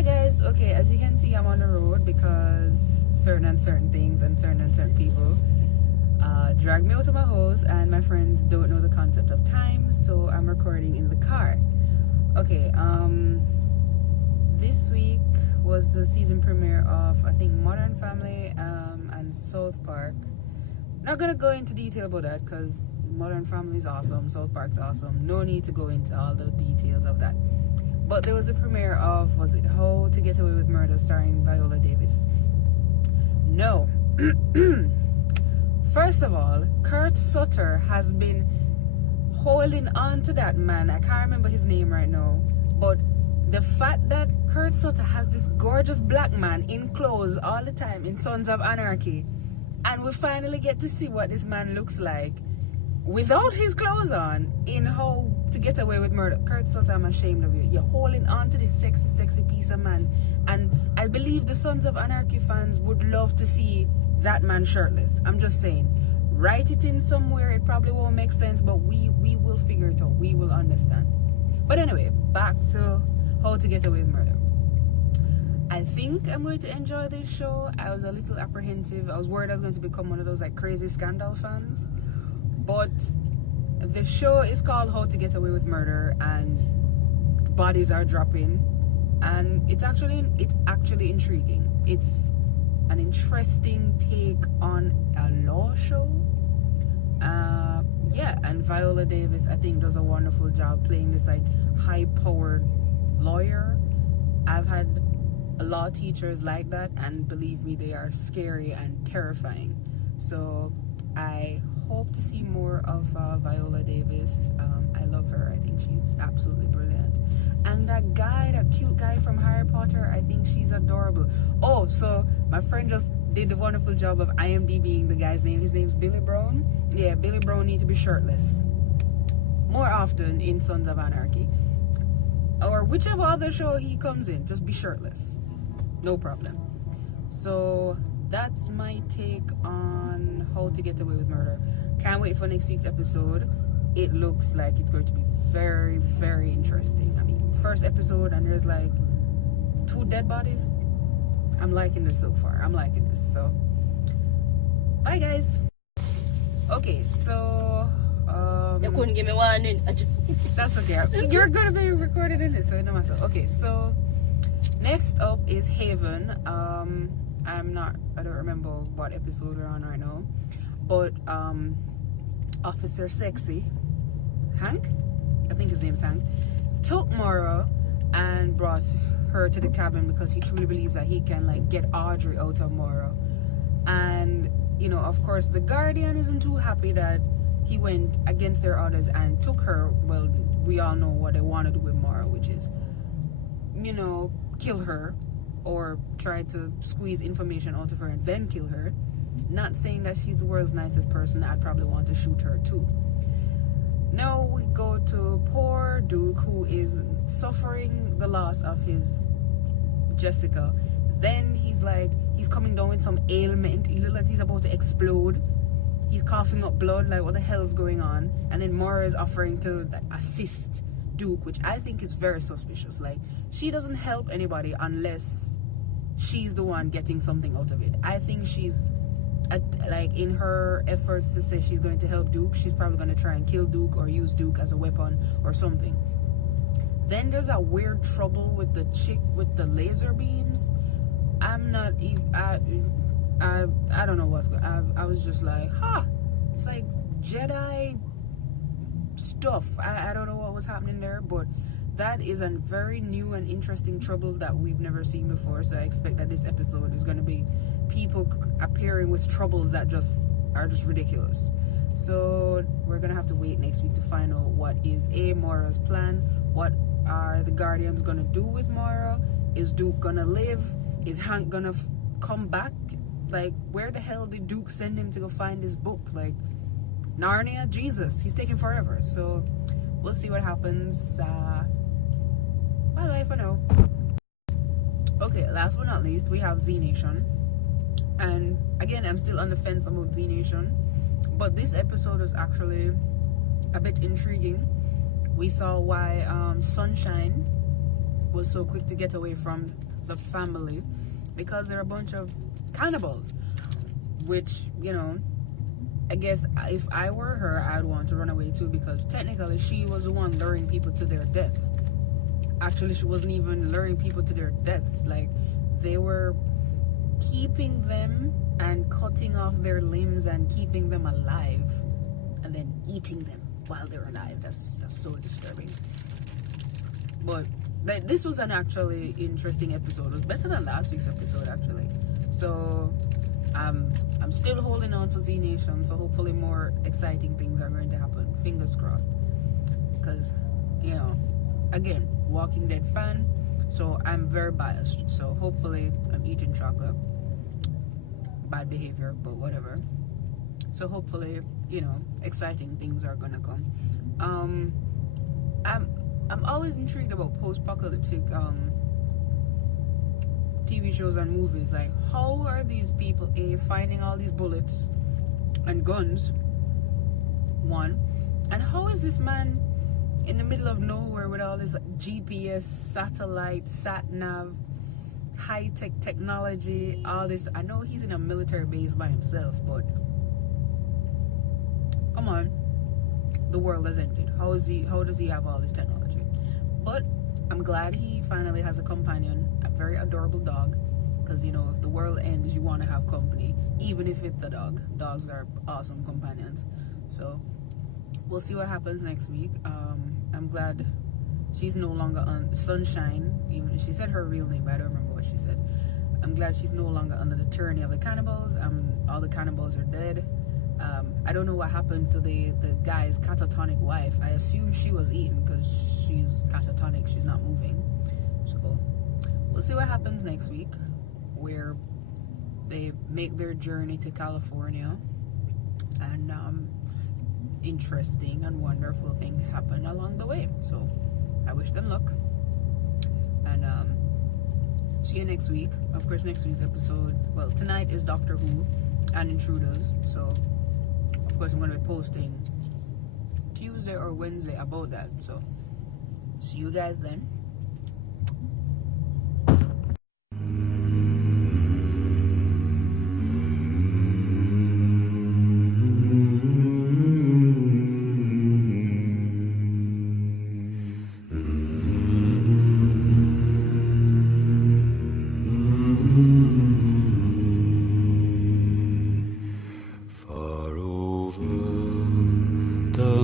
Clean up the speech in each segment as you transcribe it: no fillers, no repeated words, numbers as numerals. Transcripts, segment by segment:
Hi guys, okay, as you can see I'm on the road because certain things and certain people drag me out of my house, and my friends don't know the concept of time, so I'm recording in the car. Okay, this week was the season premiere of I think Modern Family and South Park. Not gonna go into detail about that because Modern Family is awesome, South Park's awesome. No need to go into all the details of that. But there was a premiere of, was it How to Get Away with Murder, starring Viola Davis? No. First of all, Kurt Sutter has been holding on to that man. I can't remember his name right now. But the fact that Kurt Sutter has this gorgeous black man in clothes all the time in Sons of Anarchy, and we finally get to see what this man looks like without his clothes on in How to Get Away with Murder. Kurt Sutter, I'm ashamed of you. You're holding on to this sexy piece of man. And I believe the Sons of Anarchy fans would love to see that man shirtless. I'm just saying. Write it in somewhere. It probably won't make sense, but we will figure it out. We will understand. But anyway, back to How to Get Away with Murder. I think I'm going to enjoy this show. I was a little apprehensive. I was worried I was going to become one of those like crazy Scandal fans. But the show is called How to Get Away with Murder, and bodies are dropping, and it's actually intriguing. It's an interesting take on a law show. Yeah, and Viola Davis, I think, does a wonderful job playing this like high-powered lawyer. I've had law teachers like that, and believe me, they are scary and terrifying. So I hope to see more of Viola Davis. I love her. I think she's absolutely brilliant. And that guy, that cute guy from Harry Potter, I think she's adorable. Oh, so my friend just did the wonderful job of IMDbing the guy's name. His name's Billy Brown. Yeah, Billy Brown needs to be shirtless more often in Sons of Anarchy. Or whichever other show he comes in, just be shirtless. No problem. So that's my take on How to Get Away with Murder. Can't wait for next week's episode. It looks like it's going to be very, very interesting. I mean, first episode and there's like 2 dead bodies. I'm liking this so far. I'm liking this. So, bye guys. Okay, so you couldn't give me one in. That's okay. You're gonna be recorded in it, so it no matter. Okay, so next up is Haven. I don't remember what episode we're on right now, but Officer Sexy, Hank, I think his name's Hank, took Maura and brought her to the cabin because he truly believes that he can like get Audrey out of Maura. And you know, of course, the Guardian isn't too happy that he went against their orders and took her. Well, we all know what they want to do with Maura, which is, you know, kill her or try to squeeze information out of her and then kill her. Not saying that she's the world's nicest person. I'd probably want to shoot her too. Now we go to poor Duke, who is suffering the loss of his Jessica. Then he's coming down with some ailment. He looks like he's about to explode. He's coughing up blood, like what the hell's going on? And then Maura is offering to like, assist Duke, which I think is very suspicious. Like, she doesn't help anybody unless she's the one getting something out of it. I think she's like in her efforts to say she's going to help Duke, she's probably going to try and kill Duke or use Duke as a weapon or something. Then there's that weird trouble with the chick with the laser beams. I'm not even I don't know what's going on. I was just like, it's like Jedi stuff. I don't know what was happening there, but that is a very new and interesting trouble that we've never seen before. So I expect that this episode is going to be people appearing with troubles that are just ridiculous. So we're going to have to wait next week to find out what is Maura's plan. What are the Guardians going to do with Maura? Is Duke going to live? Is Hank going to come back? Like, where the hell did Duke send him to go find his book? Like, Narnia? Jesus, he's taking forever. So we'll see what happens. Bye-bye for now. Okay, last but not least, we have Z Nation. And again, I'm still on the fence about Z Nation. But this episode was actually a bit intriguing. We saw why Sunshine was so quick to get away from the family because they're a bunch of cannibals. Which, you know, I guess if I were her, I'd want to run away too, because technically she was the one luring people to their deaths. Actually, she wasn't even luring people to their deaths. Like, they were keeping them and cutting off their limbs and keeping them alive and then eating them while they're alive. That's so disturbing. But this was an actually interesting episode. It was better than last week's episode, actually. So I'm still holding on for Z Nation, so hopefully more exciting things are going to happen. Fingers crossed. Because, you know, again, Walking Dead fan, so I'm very biased. So hopefully I'm eating chocolate. Bad behavior, but whatever. So hopefully, you know, exciting things are gonna come. I'm always intrigued about post-apocalyptic TV shows and movies. Like, how are these people finding all these bullets and guns? One, and how is this man in the middle of nowhere with all this GPS, satellite, sat nav, high-tech technology, all this? I know he's in a military base by himself, but come on, the world has ended. How does he have all this technology? But I'm glad he finally has a companion, a very adorable dog, because, you know, if the world ends, you want to have company, even if it's a dog. Dogs are awesome companions. So we'll see what happens next week. I'm glad she's no longer on Sunshine. Even she said her real name, but I don't remember what she said. I'm glad she's no longer under the tyranny of the cannibals. All the cannibals are dead. I don't know what happened to the guy's catatonic wife. I assume she was eaten because she's catatonic. She's not moving. So we'll see what happens next week, where they make their journey to California, and interesting and wonderful things happen along the way. So I wish them luck, and see you next week. Of course, next week's episode, well, tonight is Doctor Who and Intruders, so of course I'm going to be posting Tuesday or Wednesday about that. So see you guys then.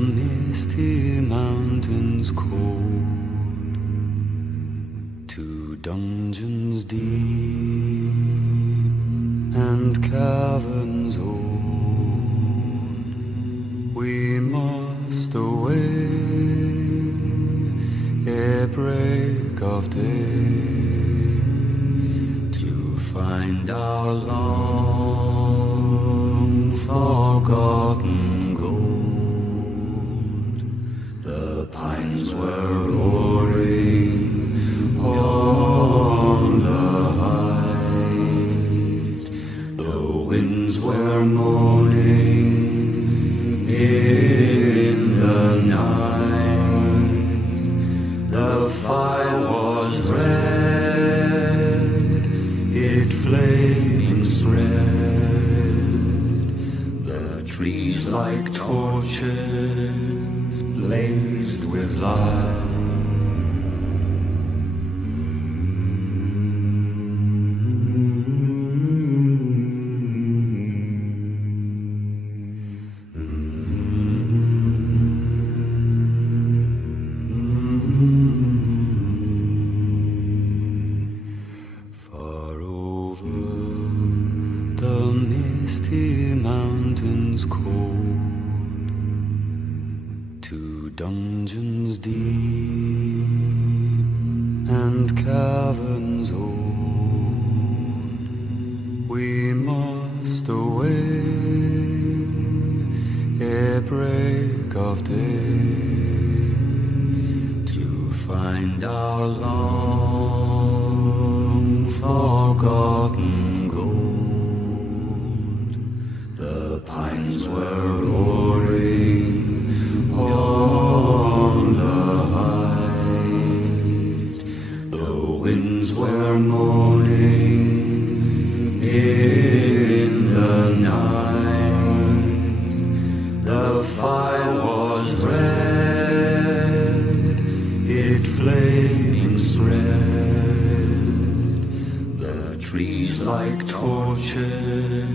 Misty mountains cold, to dungeons deep and caverns old, we must away ere break of day, to find our long forgotten gold. The pines were roaring on the height, the winds were moaning in the night. The fire was red, it flaming spread, the trees like torches blazed with light. Far over the misty mountains cold, to dungeons deep and caverns old, we must away ere break of day, to find our long forgotten gold. The pines were roaring on the height, the winds were moaning in the night. The fire was red, it flaming spread. The trees like torches.